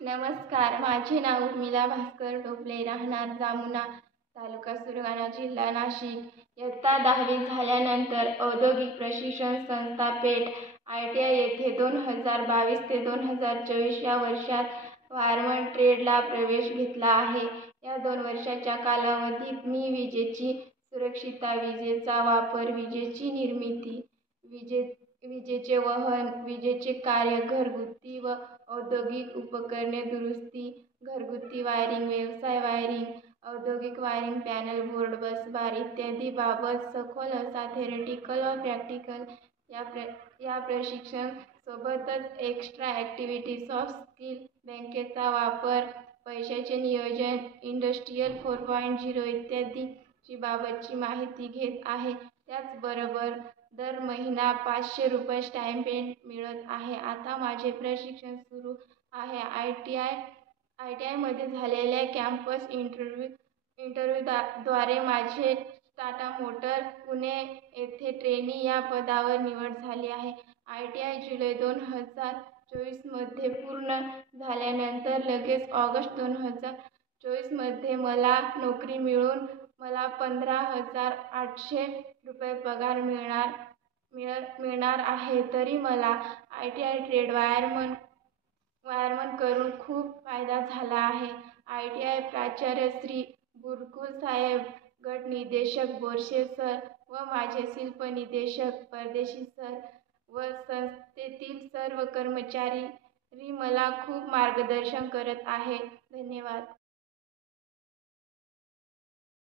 नमस्कार, माझे नाव उर्मिला भास्कर टोपले, राहणार जामुना, तालुका सुरगाणा, जिल्हा नाशिक. इयत्ता 10वी झाल्यानंतर औद्योगिक प्रशिक्षण संस्था पेठ ITI येथे 2022 ते 2024 या वर्षात वायरमन ट्रेडला प्रवेश घेतला आहे. या 2 वर्षाच्या कालावधीत मी विजेची सुरक्षितता, विजेचा वापर, विजेची निर्मिती, विजेचे वहन, विजेचे कार्य, घरगुती व औद्योगिक उपकरणे दुरुस्ती, घरगुती वायरिंग, व्यवसाय वायरिंग, औद्योगिक वायरिंग, पॅनल, बोर्ड, बसबार इत्यादी बाबत सखोल असा थेरटिकल व प्रॅक्टिकल या प्रशिक्षण सोबतच एक्स्ट्रा ॲक्टिव्हिटी, सॉफ्ट स्किल, बँकेचा वापर, पैशाचे नियोजन, इंडस्ट्रियल 4.0 इत्यादी बाबतची माहिती घेत आहे. त्याचबरोबर दर महिना 500 रुपये स्टायपेंड मिळत आहे. आता माझे प्रशिक्षण सुरू आहे. ITI मध्ये झालेल्या कॅम्पस इंटरव्ह्यूद्वारे माझे टाटा मोटर पुणे येथे ट्रेनी या पदावर निवड झाली आहे. ITI जुलै 2024 मध्ये पूर्ण झाल्यानंतर लगेच ऑगस्ट 2024 मध्ये मला नोकरी मिळून मला 15,800 रुपये पगार मिळणार आहे. तरी मला ITI ट्रेड वायरमन करून खूप फायदा झाला आहे. ITI प्राचार्य श्री बुरकुल साहेब, गट निदेशक बोरसे सर व माझे शिल्प निदेशक परदेशी सर व संस्थेतील सर्व कर्मचारी मला खूप मार्गदर्शन करत आहे. धन्यवाद.